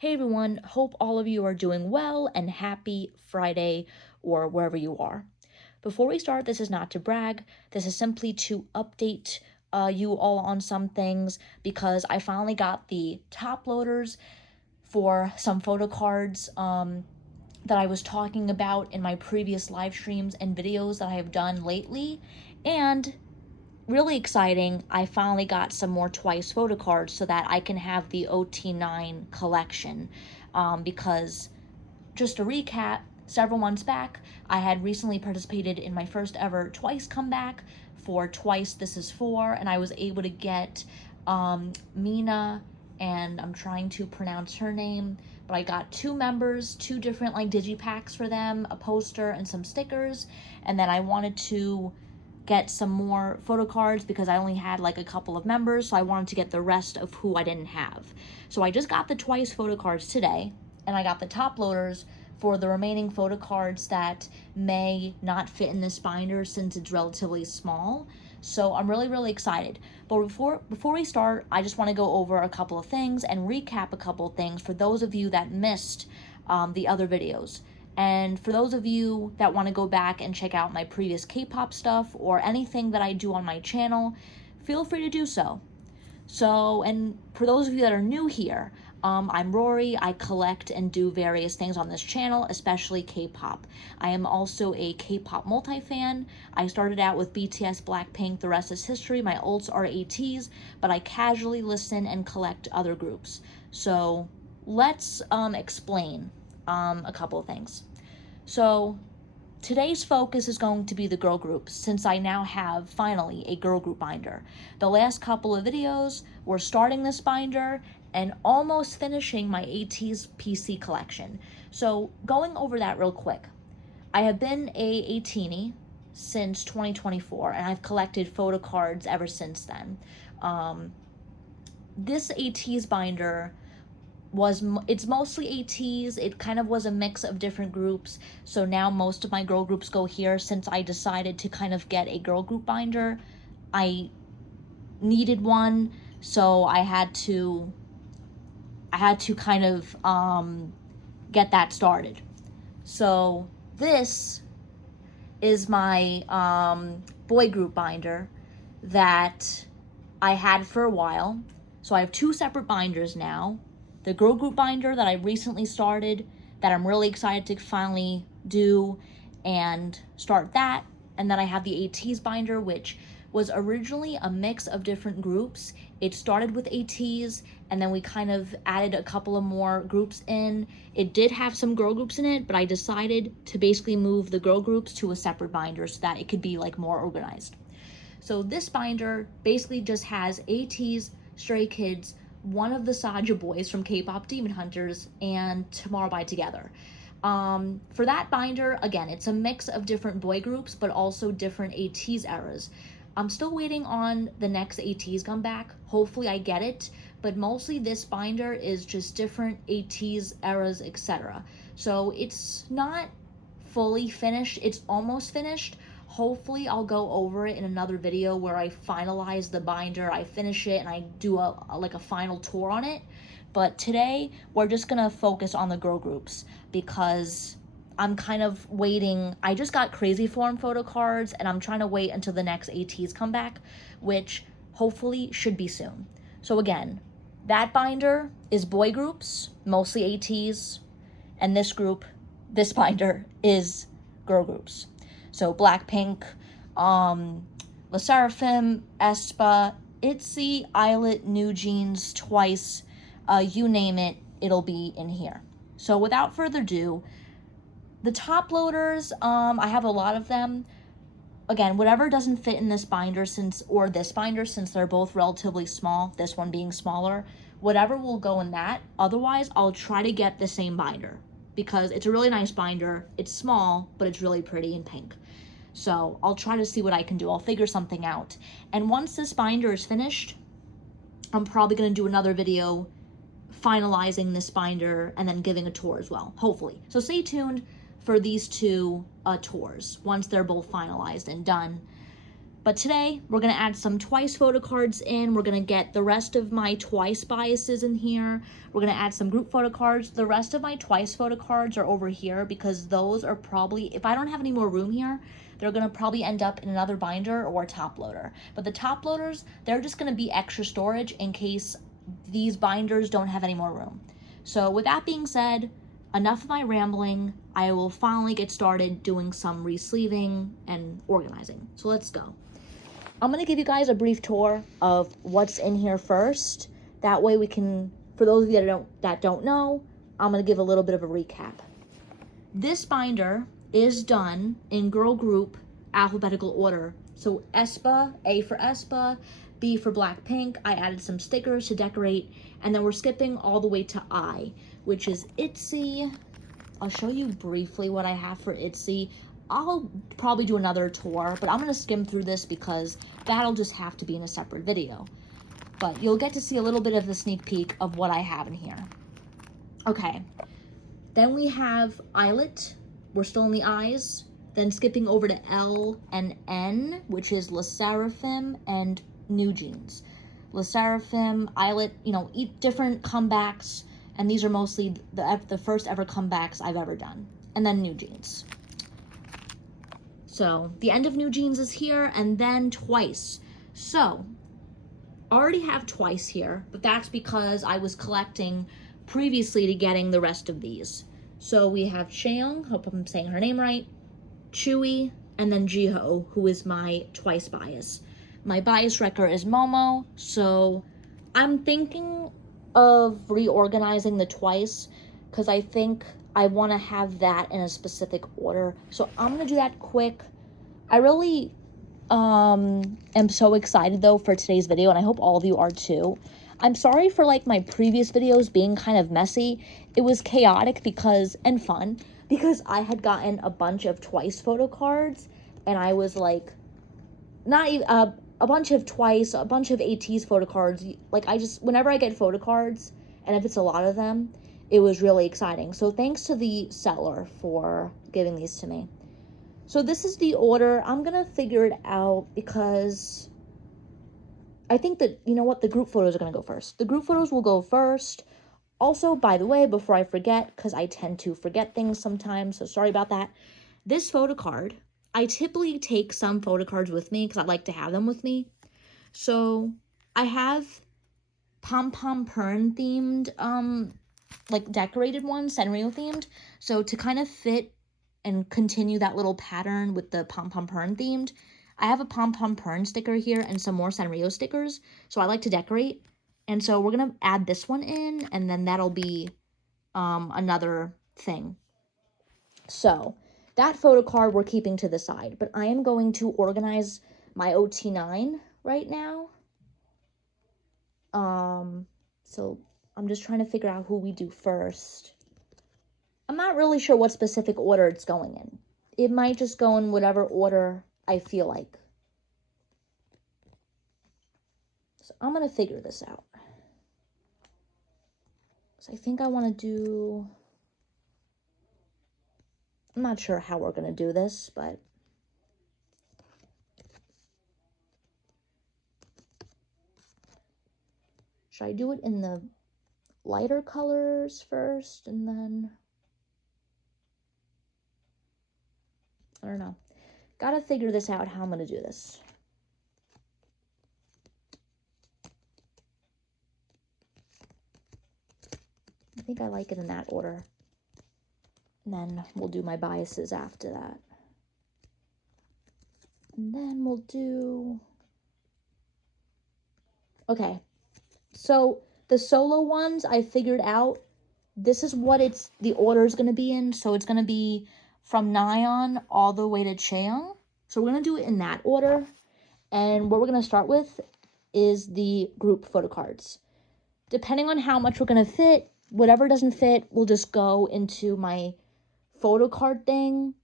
Hey everyone, hope all of you are doing well and happy Friday or wherever you are. Before we start, this is not to brag, this is simply to update you all on some things because I finally got the top loaders for some photo cards that I was talking about in my previous live streams and videos that I have done lately. And really exciting, I finally got some more Twice photo cards so that I can have the OT9 collection. Because, just to recap, several months back, I had recently participated in my first ever Twice comeback for Twice This Is For, and I was able to get Mina, and I'm trying to pronounce her name, but I got two members, two different like digipacks for them, a poster and some stickers, and then I wanted to get some more photo cards because I only had like a couple of members, so I wanted to get the rest of who I didn't have. So I just got the Twice photo cards today, and I got the top loaders for the remaining photo cards that may not fit in this binder since it's relatively small. So I'm really excited. But before we start, I just want to go over a couple of things and recap a couple of things for those of you that missed the other videos. And for those of you that want to go back and check out my previous K-pop stuff or anything that I do on my channel, feel free to do so. So, and for those of you that are new here, I'm Rory. I collect and do various things on this channel, especially K-pop. I am also a K-pop multi-fan. I started out with BTS, Blackpink, the rest is history. My ults are ATs, but I casually listen and collect other groups. So let's explain a couple of things. So today's focus is going to be the girl groups, since I now have, finally, a girl group binder. The last couple of videos were starting this binder and almost finishing my AT's PC collection. So going over that real quick, I have been a ATini since 2024, and I've collected photo cards ever since then. This AT's binder it's mostly ATs. It kind of was a mix of different groups, so now most of my girl groups go here. Since I decided to kind of get a girl group binder, I needed one, so I had to kind of get that started. So this is my boy group binder that I had for a while. So I have two separate binders now. The girl group binder that I recently started, that I'm really excited to finally do and start that. And then I have the ATs binder, which was originally a mix of different groups. It started with ATs, and then we kind of added a couple of more groups in. It did have some girl groups in it, but I decided to basically move the girl groups to a separate binder so that it could be like more organized. So this binder basically just has ATs, Stray Kids, one of the Saja boys from K-pop Demon Hunters, and Tomorrow by Together. For that binder, again, it's a mix of different boy groups, but also different ATs eras. I'm still waiting on the next ATs comeback. Hopefully I get it, but mostly this binder is just different ATs eras, etc. So it's not fully finished, it's almost finished. Hopefully I'll go over it in another video where I finalize the binder, I finish it, and I do a final tour on it. But today we're just gonna focus on the girl groups because I'm kind of waiting. I just got Crazy Form photo cards, and I'm trying to wait until the next ATs come back, which hopefully should be soon. So again, that binder is boy groups, mostly ATs, and this binder is girl groups. So Blackpink, LE SSERAFIM, aespa, ITZY, Islet, New Jeans, Twice, you name it, it'll be in here. So without further ado, the top loaders, I have a lot of them. Again, whatever doesn't fit in this binder since they're both relatively small, this one being smaller, whatever will go in that. Otherwise, I'll try to get the same binder because it's a really nice binder. It's small, but it's really pretty in pink. So I'll try to see what I can do. I'll figure something out. And once this binder is finished, I'm probably going to do another video finalizing this binder and then giving a tour as well, hopefully. So stay tuned for these two tours once they're both finalized and done. But today, we're going to add some Twice photo cards in. We're going to get the rest of my Twice biases in here. We're going to add some group photo cards. The rest of my Twice photo cards are over here because those are probably, if I don't have any more room here, they're going to probably end up in another binder or a top loader. But the top loaders, they're just going to be extra storage in case these binders don't have any more room. So with that being said, enough of my rambling. I will finally get started doing some re-sleeving and organizing. So let's go. I'm going to give you guys a brief tour of what's in here first. That way we can, for those of you that don't know, I'm going to give a little bit of a recap. This binder is done in girl group alphabetical order. So Espa, A for Espa, B for Blackpink. I added some stickers to decorate, and then we're skipping all the way to I, which is ITZY. I'll show you briefly what I have for ITZY. I'll probably do another tour, but I'm going to skim through this because that'll just have to be in a separate video. But you'll get to see a little bit of the sneak peek of what I have in here. Okay, then we have Eyelet. We're still in the eyes. Then skipping over to L and N, which is Le Sserafim and New Jeans. Le Sserafim, Eyelet, you know, different comebacks, and these are mostly the first ever comebacks I've ever done. And then New Jeans. So the end of New Jeans is here, and then Twice. So I already have Twice here, but that's because I was collecting previously to getting the rest of these. So we have Chaeyoung, hope I'm saying her name right, Chewy, and then Jiho, who is my Twice bias. My bias wrecker is Momo, so I'm thinking of reorganizing the Twice because I think I want to have that in a specific order. So I'm going to do that quick. I really am so excited though for today's video, and I hope all of you are too. I'm sorry for like my previous videos being kind of messy. It was chaotic and fun because I had gotten a bunch of Twice photo cards, and I was like, not even a bunch of Twice, a bunch of AT's photo cards. Like whenever I get photo cards, and if it's a lot of them, it was really exciting. So thanks to the seller for giving these to me. So this is the order. I'm gonna figure it out because I think that, you know what, the group photos are gonna go first. The group photos will go first. Also, by the way, before I forget, because I tend to forget things sometimes, so sorry about that. This photo card, I typically take some photo cards with me because I like to have them with me. So I have Pom Pom Pern themed, like decorated ones, Sanrio themed. So to kind of fit and continue that little pattern with the Pom Pom Pern themed, I have a Pom Pom Pern sticker here and some more Sanrio stickers. So I like to decorate. And so we're going to add this one in, and then that'll be another thing. So that photo card we're keeping to the side, but I am going to organize my OT9 right now. So I'm just trying to figure out who we do first. I'm not really sure what specific order it's going in. It might just go in whatever order I feel like. So I'm going to figure this out. So I think I want to do... I'm not sure how we're going to do this, but... Should I do it in the lighter colors first and then... I don't know. Gotta figure this out, how I'm going to do this. I think I like it in that order. And then we'll do my biases after that. And then we'll do... Okay. So the solo ones I figured out. This is what the order is going to be in. So it's going to be from Nyan all the way to Chaeyoung. So we're going to do it in that order. And what we're going to start with is the group photo cards. Depending on how much we're going to fit, whatever doesn't fit, we'll just go into my photo card thing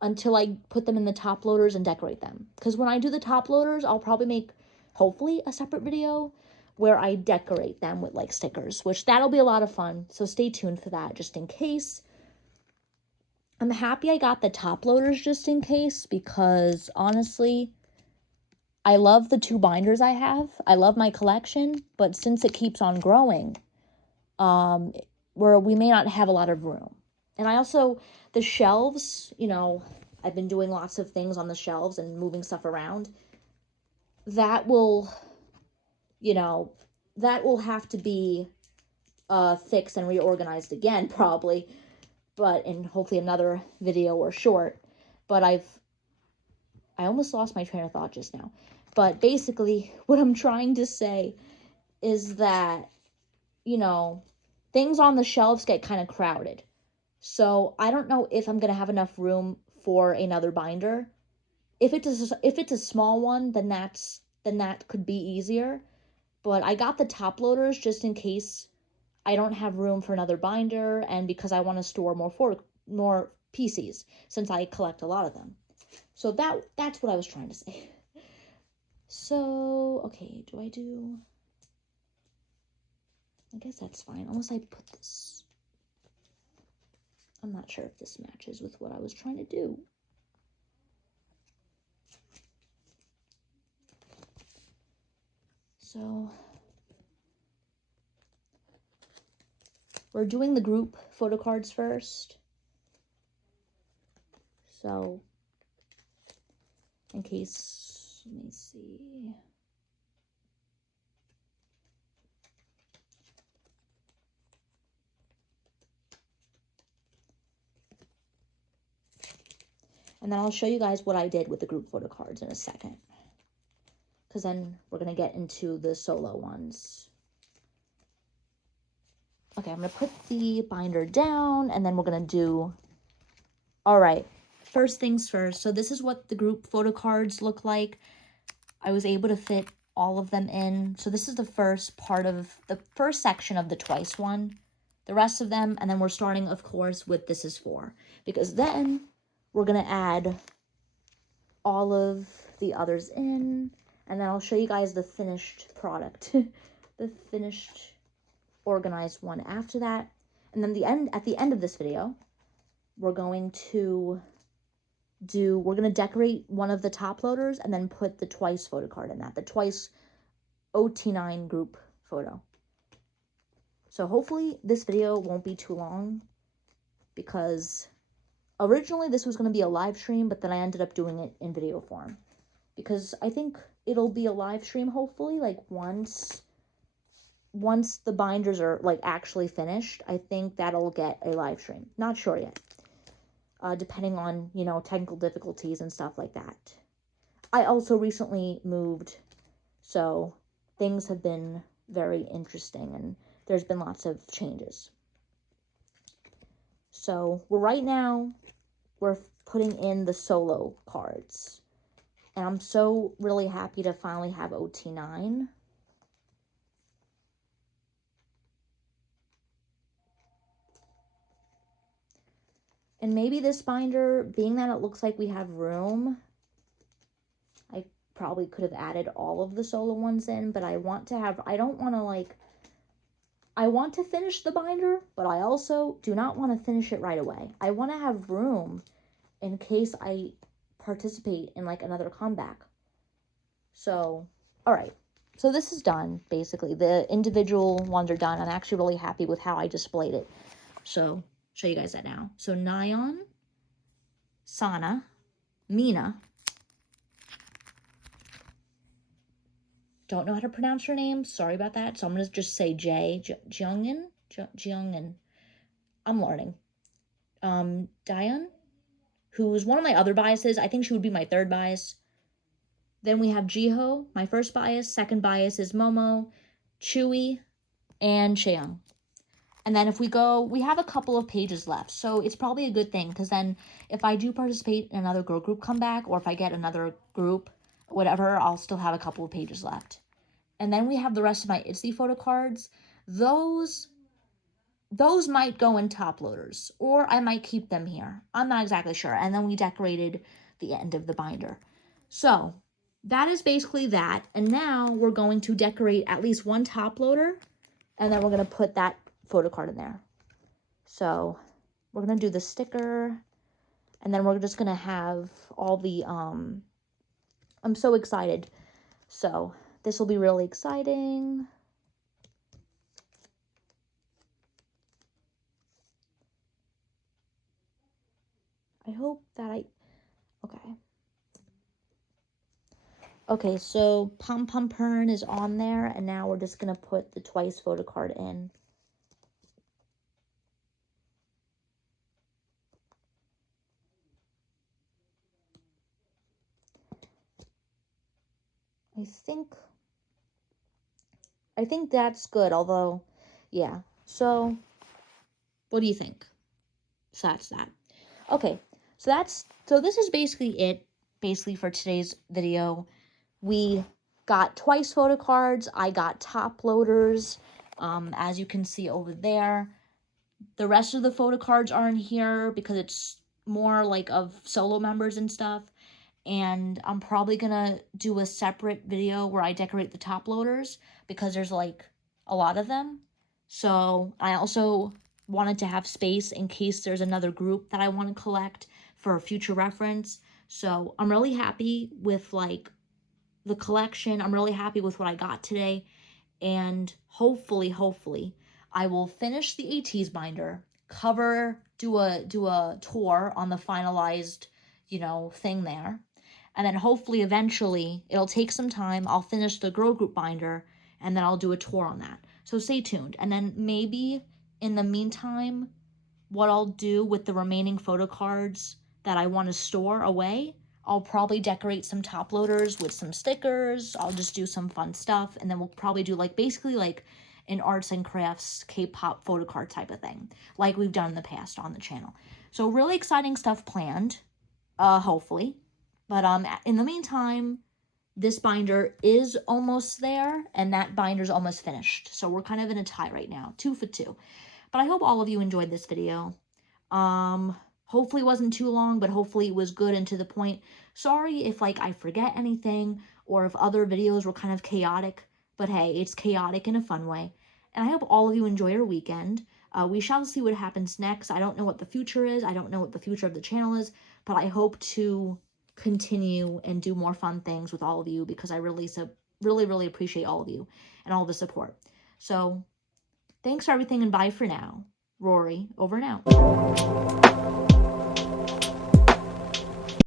until I put them in the top loaders and decorate them. Because when I do the top loaders, I'll probably make, hopefully, a separate video where I decorate them with like stickers, which that'll be a lot of fun. So stay tuned for that just in case. I'm happy I got the top loaders just in case because honestly, I love the 2 binders I have. I love my collection, but since it keeps on growing, where we may not have a lot of room. And I also, the shelves, you know, I've been doing lots of things on the shelves and moving stuff around. That will, you know, that will have to be fixed and reorganized again, probably, but in hopefully another video or short. But I almost lost my train of thought just now. But basically, what I'm trying to say is that, you know, things on the shelves get kind of crowded. So I don't know if I'm going to have enough room for another binder. If it's a small one, then that could be easier. But I got the top loaders just in case I don't have room for another binder, and because I want to store more PCs since I collect a lot of them. So that's what I was trying to say. So, okay, I guess that's fine, unless I put this. I'm not sure if this matches with what I was trying to do. So, we're doing the group photo cards first. So, in case, let me see. And then I'll show you guys what I did with the group photo cards in a second. Because then we're going to get into the solo ones. Okay, I'm going to put the binder down, and then we're going to do... All right, first things first. So this is what the group photo cards look like. I was able to fit all of them in. So this is the first section of the twice one. The rest of them, and then we're starting, of course, with This Is For. Because then we're going to add all of the others in, and then I'll show you guys the finished product. The finished organized one after that. And then at the end of this video, we're going to decorate one of the top loaders and then put the twice photo card in that, the twice OT9 group photo. So hopefully this video won't be too long, because originally this was going to be a live stream, but then I ended up doing it in video form, because I think it'll be a live stream hopefully, like once the binders are like actually finished. I think that'll get a live stream. Not sure yet. Depending on, you know, technical difficulties and stuff like that. I also recently moved, so things have been very interesting and there's been lots of changes. So right now we're putting in the solo cards. And I'm so really happy to finally have OT9. And maybe this binder, being that it looks like we have room, I probably could have added all of the solo ones in, but I want to finish the binder, but I also do not want to finish it right away. I want to have room in case I participate in like another comeback. So, all right. So this is done, basically. The individual ones are done. I'm actually really happy with how I displayed it. So, show you guys that now. So, Nyan, Sana, Mina. Don't know how to pronounce her name. Sorry about that. So I'm going to just say Jeongin. I'm learning. Dayan, who's one of my other biases. I think she would be my third bias. Then we have Jiho, my first bias. Second bias is Momo, Chewy, and Cheong. And then if we have a couple of pages left. So it's probably a good thing, because then if I do participate in another girl group comeback, or if I get another group, whatever, I'll still have a couple of pages left. And then we have the rest of my Itsy photo cards. Those might go in top loaders, or I might keep them here. I'm not exactly sure. And then we decorated the end of the binder. So that is basically that. And now we're going to decorate at least one top loader, and then we're going to put that photo card in there. So we're going to do the sticker, and then we're just going to have all the, I'm so excited So this will be really exciting. I hope that okay. Okay, so Pom Pom Pern is on there, and now we're just going to put the twice photo card in. I think that's good, although, yeah. So, what do you think? So that's that. Okay, so this is basically it, basically for today's video. We got twice photo cards. I got top loaders, as you can see over there. The rest of the photo cards aren't here because it's more like of solo members and stuff. And I'm probably gonna do a separate video where I decorate the top loaders because there's like a lot of them. So I also wanted to have space in case there's another group that I want to collect for future reference. So I'm really happy with like the collection. I'm really happy with what I got today, and hopefully I will finish the ATs binder, do a tour on the finalized, thing there. And then hopefully eventually it'll take some time. I'll finish the girl group binder and then I'll do a tour on that. So stay tuned. And then maybe in the meantime, what I'll do with the remaining photo cards that I want to store away, I'll probably decorate some top loaders with some stickers. I'll just do some fun stuff, and then we'll probably do like basically like an arts and crafts K-pop photo card type of thing, like we've done in the past on the channel. So really exciting stuff planned, hopefully. But in the meantime, this binder is almost there, and that binder's almost finished. So we're kind of in a tie right now, 2 for 2. But I hope all of you enjoyed this video. Hopefully it wasn't too long, but hopefully it was good and to the point. Sorry if like I forget anything or if other videos were kind of chaotic, but hey, it's chaotic in a fun way. And I hope all of you enjoy your weekend. We shall see what happens next. I don't know what the future is. I don't know what the future of the channel is, but I hope to continue and do more fun things with all of you because I really appreciate all of you and all the support. So thanks for everything and bye for now. Rory, over and out.